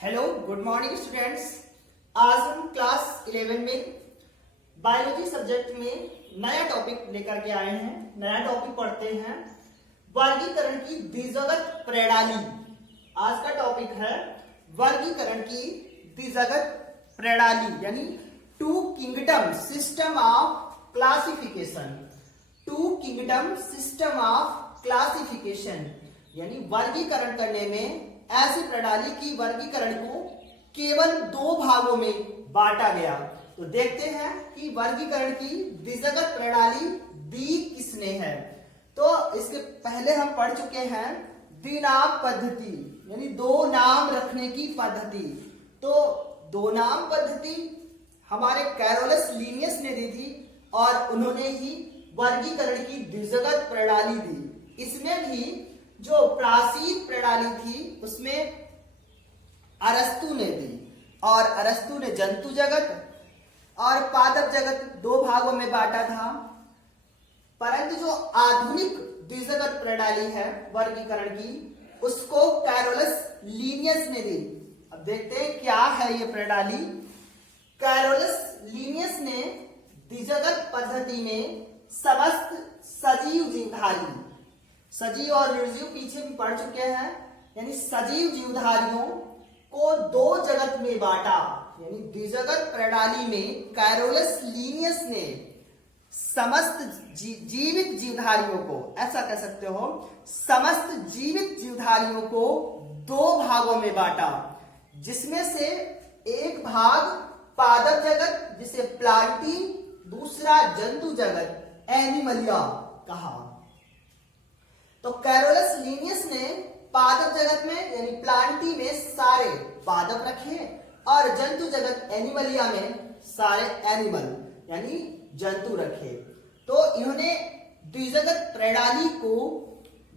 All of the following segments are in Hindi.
Hello good morning students. आज हम क्लास 11 में बायोलॉजी सब्जेक्ट में नया टॉपिक लेकर के आए हैं। नया टॉपिक पढ़ते हैं वर्गीकरण की द्विजगत प्रणाली। आज का टॉपिक है वर्गीकरण की द्विजगत प्रणाली यानी two kingdom system of classification. Two kingdom system of classification यानी वर्गीकरण करने में ऐसी प्रणाली की वर्गीकरण को केवल दो भागों में बांटा गया। तो देखते हैं कि वर्गीकरण की द्विजगत प्रणाली दी किसने है। तो इसके पहले हम पढ़ चुके हैं द्विनाम पद्धति यानी दो नाम रखने की पद्धति। तो दो नाम पद्धति हमारे कैरोलस लीनियस ने दी थी और उन्होंने ही वर्गीकरण की द्विजगत प्रणाली दी। इसमें भी जो प्राचीन प्रणाली थी उसमें अरस्तु ने दी और अरस्तु ने जंतु जगत और पादप जगत दो भागों में बांटा था। परंतु जो आधुनिक द्विजगत प्रणाली है वर्गीकरण की उसको कैरोलस लीनियस ने दी। अब देखते हैं क्या है ये प्रणाली। कैरोलस लीनियस ने द्विजगत पद्धति में समस्त सजीव जीवधारी, सजीव और निर्जीव पीछे भी पढ़ चुके हैं, यानी सजीव जीवधारियों को दो जगत में बांटा। यानी द्विजगत प्रणाली में कैरोलस लीनियस ने समस्त जीवित जीवधारियों को, ऐसा कह सकते हो, समस्त जीवित जीवधारियों को दो भागों में बांटा, जिसमें से एक भाग पादप जगत जिसे प्लांटी, दूसरा जंतु जगत एनिमलिया कहा। तो कैरोलस लीनियस ने पादप जगत में यानी प्लांटी में सारे पादप रखे और जंतु जगत एनिमलिया में सारे एनिमल यानी जंतु रखे। तो इन्होंने द्विजगत प्रणाली को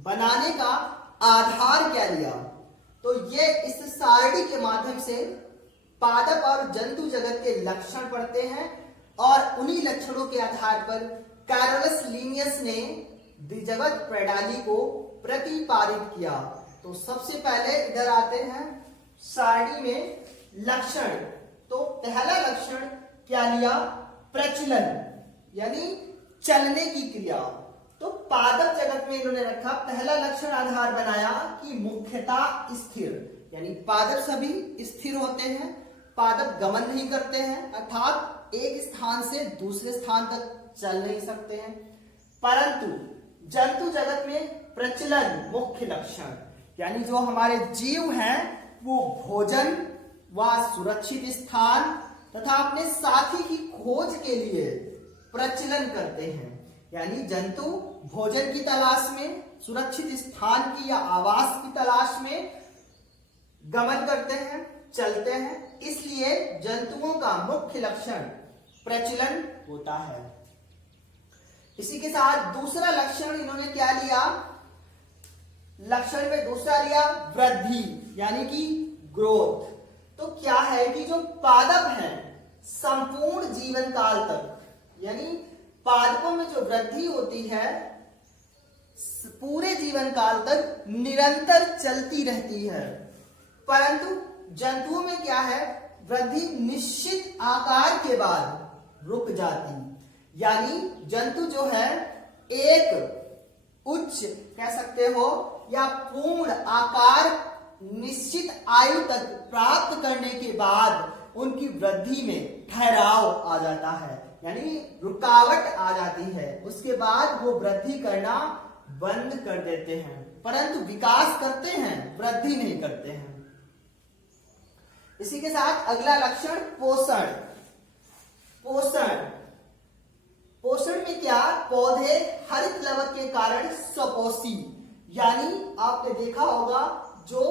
बनाने का आधार क्या लिया? तो ये इस सारणी के माध्यम से पादप और जंतु जगत के लक्षण पढ़ते हैं और उन्हीं लक्षणों के आधार पर कैरोलस लीनियस ने द्विजगत प्रणाली को प्रतिपादित किया। तो सबसे पहले इधर आते हैं सारणी में लक्षण। तो पहला लक्षण क्या लिया? प्रचलन यानी चलने की क्रिया। तो पादप जगत में इन्होंने रखा पहला लक्षण आधार बनाया कि मुख्यतः स्थिर, यानी पादप सभी स्थिर होते हैं, पादप गमन नहीं करते हैं, अर्थात एक स्थान से दूसरे स्थान तक चल नहीं सकते हैं। परंतु जंतु जगत में प्रचलन मुख्य लक्षण, यानी जो हमारे जीव हैं वो भोजन व सुरक्षित स्थान तथा अपने साथी की खोज के लिए प्रचलन करते हैं। यानी जंतु भोजन की तलाश में, सुरक्षित स्थान की या आवास की तलाश में गमन करते हैं, चलते हैं। इसलिए जंतुओं का मुख्य लक्षण प्रचलन होता है। इसी के साथ दूसरा लक्षण इन्होंने क्या लिया? लक्षण में दूसरा लिया वृद्धि यानी कि ग्रोथ। तो क्या है कि जो पादप हैं संपूर्ण जीवन काल तक, यानी पादपों में जो वृद्धि होती है पूरे जीवन काल तक निरंतर चलती रहती है। परंतु जंतुओं में क्या है? वृद्धि निश्चित आकार के बाद रुक जाती, यानी जंतु जो है एक उच्च कह सकते हो या पूर्ण आकार निश्चित आयु तक प्राप्त करने के बाद उनकी वृद्धि में ठहराव आ जाता है, यानी रुकावट आ जाती है। उसके बाद वो वृद्धि करना बंद कर देते हैं, परंतु विकास करते हैं, वृद्धि नहीं करते हैं। इसी के साथ अगला लक्षण पोषण। पोषण में क्या? पौधे हरित लवक के कारण स्वपोषी, यानी आपने देखा होगा जो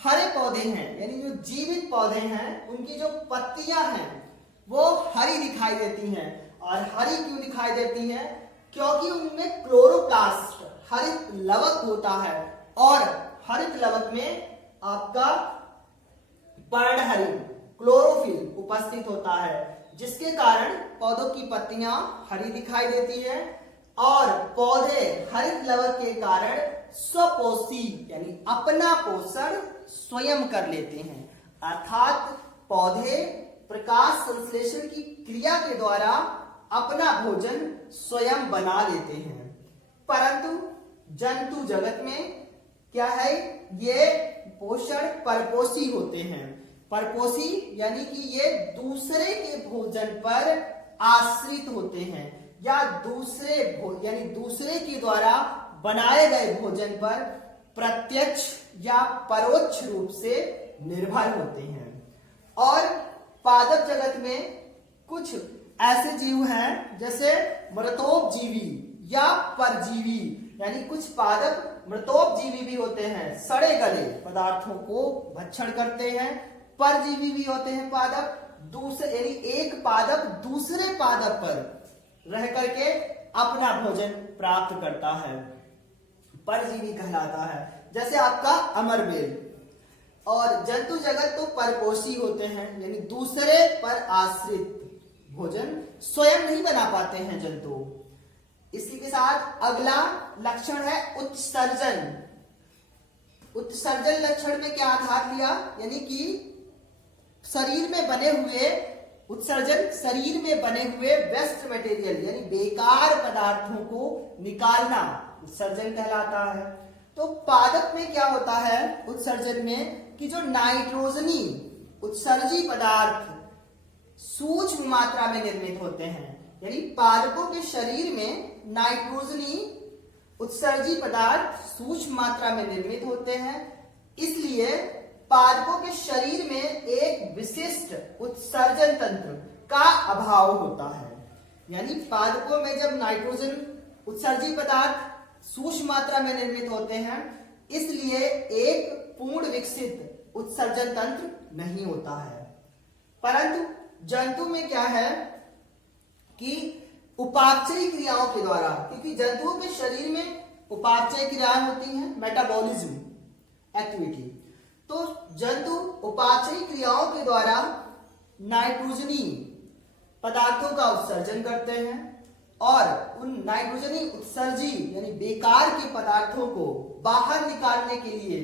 हरे पौधे हैं यानी जो जीवित पौधे हैं उनकी जो पत्तियां हैं वो हरी दिखाई देती हैं। और हरी क्यों दिखाई देती हैं? क्योंकि उनमें क्लोरोप्लास्ट हरित लवक होता है और हरित लवक में आपका पर्णहरित क्लोरोफिल उपस्थित होता है, जिसके कारण पौधों की पत्तियां हरी दिखाई देती है और पौधे हरित लवक के कारण स्वपोषी यानी अपना पोषण स्वयं कर लेते हैं, अर्थात पौधे प्रकाश संश्लेषण की क्रिया के द्वारा अपना भोजन स्वयं बना लेते हैं। परंतु जंतु जगत में क्या है, ये पोषण परपोषी होते हैं। परपोषी यानी कि ये दूसरे के भोजन पर आश्रित होते हैं या यानी दूसरे के द्वारा बनाए गए भोजन पर प्रत्यक्ष या परोक्ष रूप से निर्भर होते हैं। और पादप जगत में कुछ ऐसे जीव हैं जैसे मृतोपजीवी या परजीवी, यानी कुछ पादप मृतोपजीवी भी होते हैं, सड़े गले पदार्थों को भक्षण करते हैं। परजीवी भी होते हैं पादप, दूसरे यानी एक पादप दूसरे पादप पर रह करके अपना भोजन प्राप्त करता है, परजीवी कहलाता है। जैसे आपका अमरबेल। और जंतु जगत तो परपोषी होते हैं, यानी दूसरे पर आश्रित भोजन स्वयं नहीं बना पाते हैं जंतु। इसी के साथ अगला लक्षण है उत्सर्जन। उत्सर्जन लक्षण में क्या आधार लिया, यानी कि शरीर में बने हुए उत्सर्जन, शरीर में बने हुए वेस्ट मटेरियल यानी बेकार पदार्थों को निकालना उत्सर्जन कहलाता है। तो पादप में क्या होता है उत्सर्जन में, कि जो नाइट्रोजनी उत्सर्जी पदार्थ सूक्ष्म मात्रा में निर्मित होते हैं, यानी पादपों के शरीर में नाइट्रोजनी उत्सर्जी पदार्थ सूक्ष्म मात्रा में निर्मित होते हैं। इसलिए पादपों के शरीर में एक विशिष्ट उत्सर्जन तंत्र का अभाव होता है। यानी पादपों में जब नाइट्रोजन उत्सर्जी पदार्थ सूक्ष्म मात्रा में निर्मित होते हैं, इसलिए एक पूर्ण विकसित उत्सर्जन तंत्र नहीं होता है। परंतु जंतु में क्या है कि उपापचयी क्रियाओं के द्वारा, क्योंकि जंतुओं के शरीर में उपापचय क्रियाएं होती हैं, मेटाबॉलिज्म एक्टिविटी, तो जंतु उपापचयी क्रियाओं के द्वारा नाइट्रोजनी पदार्थों का उत्सर्जन करते हैं और उन नाइट्रोजनी उत्सर्जी यानी बेकार के पदार्थों को बाहर निकालने के लिए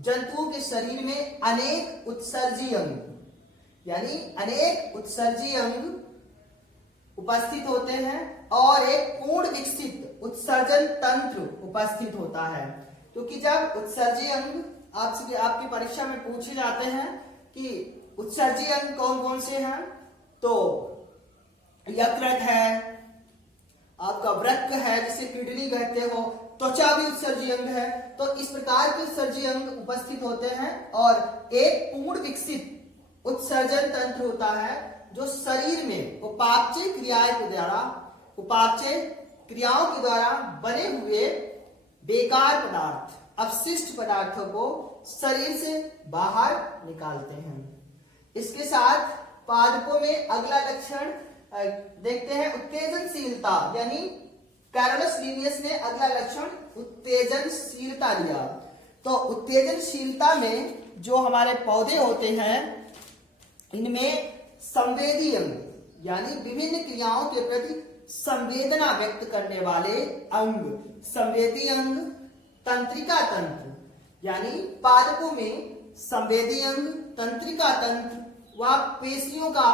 जंतुओं के शरीर में अनेक उत्सर्जी अंग यानी अनेक उत्सर्जी अंग उपस्थित होते हैं और एक पूर्ण विकसित उत्सर्जन तंत्र उपस्थित होता है। क्योंकि जब उत्सर्जी अंग आपकी परीक्षा में पूछे जाते हैं कि उत्सर्जी अंग कौन कौन से हैं, तो यकृत है, आपका वृक्क है जिसे किडनी कहते हो, त्वचा भी उत्सर्जी अंग है। तो इस प्रकार के उत्सर्जी अंग उपस्थित होते हैं और एक पूर्ण विकसित उत्सर्जन तंत्र होता है जो शरीर में उपापचय क्रियाओं के द्वारा बने हुए बेकार पदार्थ, अपशिष्ट पदार्थों को शरीर से बाहर निकालते हैं। इसके साथ पादपों में अगला लक्षण देखते हैं उत्तेजनशीलता, यानी कैरोलस लीनियस ने अगला लक्षण उत्तेजनशीलता लिया। तो उत्तेजनशीलता में जो हमारे पौधे होते हैं इनमें संवेदी अंग यानी विभिन्न क्रियाओं के प्रति संवेदना व्यक्त करने वाले अंग, संवेदी अंग, तंत्रिका तंत्र, यानी पादपों में संवेदी अंग, तंत्रिका तंत्र व पेशियों का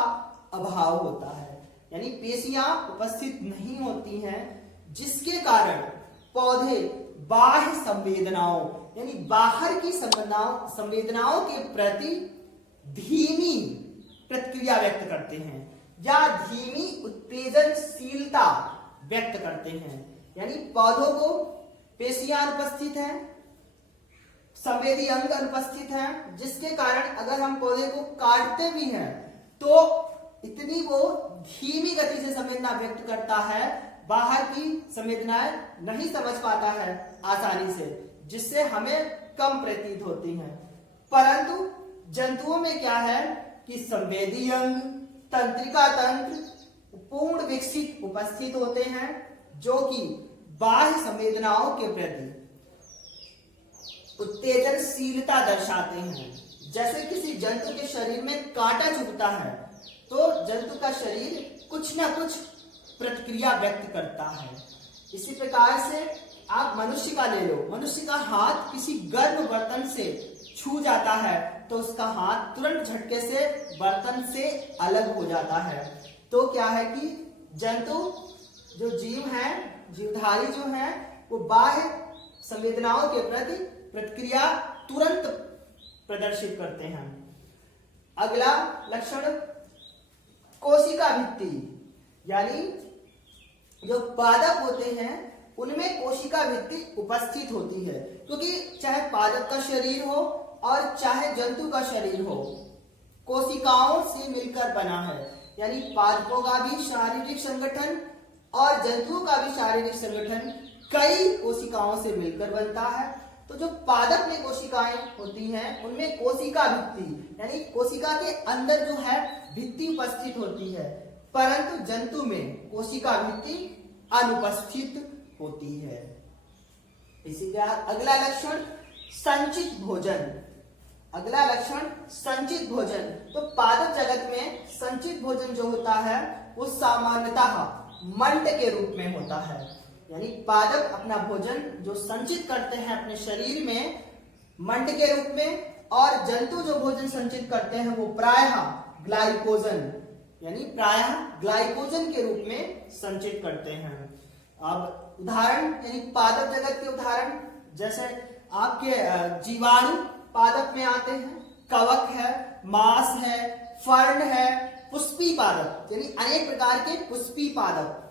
अभाव होता है, यानी पेशियां उपस्थित नहीं होती हैं, जिसके कारण पौधे बाह्य संवेदनाओं यानी बाहर की संवेदनाओं के प्रति धीमी प्रतिक्रिया व्यक्त करते हैं या धीमी उत्तेजनशीलता व्यक्त करते हैं। यानी पौधों को पेशियां अनुपस्थित हैं, संवेदी अंग अनुपस्थित हैं, जिसके कारण अगर हम पौधे को काटते भी हैं तो इतनी वो धीमी गति से संवेदना व्यक्त करता है, बाहर की संवेदनाएं नहीं समझ पाता है आसानी से, जिससे हमें कम प्रतीत होती हैं। परंतु जंतुओं में क्या है कि संवेदी अंग, तंत्रिका तंत्र पूर्ण विकसित उपस्थित होते हैं, जो कि बाह्य संवेदनाओं के प्रति उत्तेजनशीलता दर्शाते हैं। जैसे किसी जंतु के शरीर में कांटा चुभता है तो जंतु का शरीर कुछ ना कुछ प्रतिक्रिया व्यक्त करता है। इसी प्रकार से आप मनुष्य का ले लो, मनुष्य का हाथ किसी गर्म बर्तन से छू जाता है तो उसका हाथ तुरंत झटके से बर्तन से अलग हो जाता है। तो क्या है कि जंतु जो जीव हैं, जीवधारी जो हैं, वो बाह्य संवेदनाओं के प्रति प्रतिक्रिया तुरंत प्रदर्शित करते हैं। अगला लक्षण कोशिका भित्ति, यानी जो पादप होते हैं उनमें कोशिका भित्ति उपस्थित होती है, क्योंकि चाहे पादप का शरीर हो और चाहे जंतु का शरीर हो, कोशिकाओं से मिलकर बना है। यानी पादपों का भी शारीरिक संगठन और जंतुओं का भी शारीरिक संगठन कई कोशिकाओं से मिलकर बनता है। तो जो पादप में कोशिकाएं होती हैं उनमें कोशिका भित्ति, यानी कोशिका के अंदर जो है भित्ति उपस्थित होती है, परंतु जंतु में कोशिका भित्ति अनुपस्थित होती है। इसी के बाद अगला लक्षण संचित भोजन। अगला लक्षण संचित भोजन। तो पादप जगत में संचित भोजन जो होता है वो सामान्यतः मंड के रूप में होता है। यानी पादप अपना भोजन जो संचित करते हैं अपने शरीर में मंड के रूप में, और जंतु जो भोजन संचित करते हैं वो प्रायः ग्लाइकोजन, यानी प्रायः ग्लाइकोजन के रूप में संचित करते हैं। अब उदाहरण, यानी पादप जगत के उदाहरण जैसे आपके जीवाणु पादप में आते हैं, कवक है, मांस है, फर्ण है, पुष्पी पादप, यानी अनेक प्रकार के पुष्पी पादप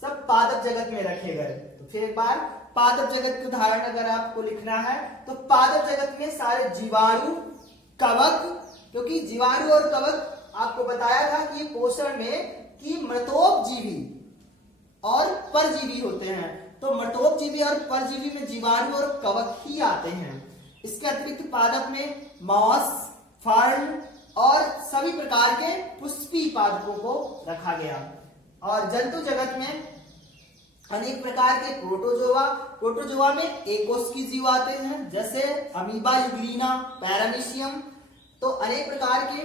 सब पादप जगत में रखे गए। तो फिर एक बार पादप जगत के उदाहरण अगर आपको लिखना है तो पादप जगत में सारे जीवाणु, कवक, क्योंकि जीवाणु और कवक आपको बताया था कि पोषण में कि मृतोपजीवी और परजीवी होते हैं। तो मृतोपजीवी और परजीवी में जीवाणु और कवक ही आते हैं। इसके अतिरिक्त पादप में मांस, फर्ण और सभी प्रकार के पुष्पी पादपों को रखा गया। और जंतु जगत में अनेक प्रकार के प्रोटोजोआ, प्रोटोजोआ में एक कोश की जीव आते हैं जैसे अमीबा, यूग्लिना, पैरामीशियम। तो अनेक प्रकार के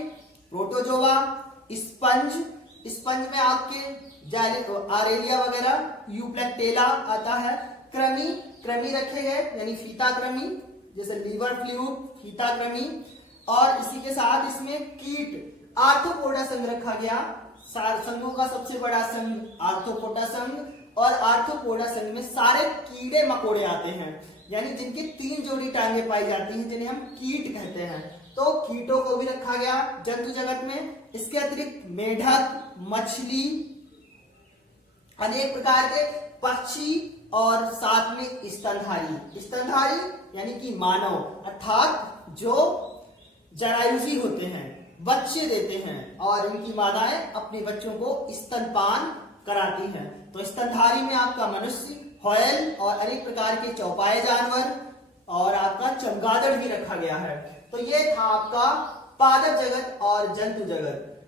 प्रोटोजोआ, स्पंज, स्पंज में आपके आरेलिया वगैरह, यूप्लेक्टेला आता है। कृमि, कृमि रखे गए यानी फीता कृमि जैसे लीवर फ्लूक, फीता कृमि। और इसी के साथ इसमें कीट, आर्थ्रोपोडा संघ रखा गया। संघों का सबसे बड़ा संघ आर्थ्रोपोडा संघ, और आर्थ्रोपोडा संघ में सारे कीड़े मकोड़े आते हैं, यानी जिनकी 3 जोड़ी टांगे पाई जाती हैं जिन्हें हम कीट कहते हैं। तो कीटों को भी रखा गया जंतु जगत में। इसके अतिरिक्त मेढक, मछली, अनेक प्रकार के पक्षी और साथ में स्तनधारी। स्तनधारी यानी कि मानव, अर्थात जो जरायुजी होते हैं, बच्चे देते हैं और इनकी माताएं अपने बच्चों को स्तनपान कराती हैं। तो स्तनधारी में आपका मनुष्य, हॉयल और अनेक प्रकार के चौपाए जानवर और आपका चमगादड़ भी रखा गया है। तो ये था आपका पादप जगत और जंतु जगत।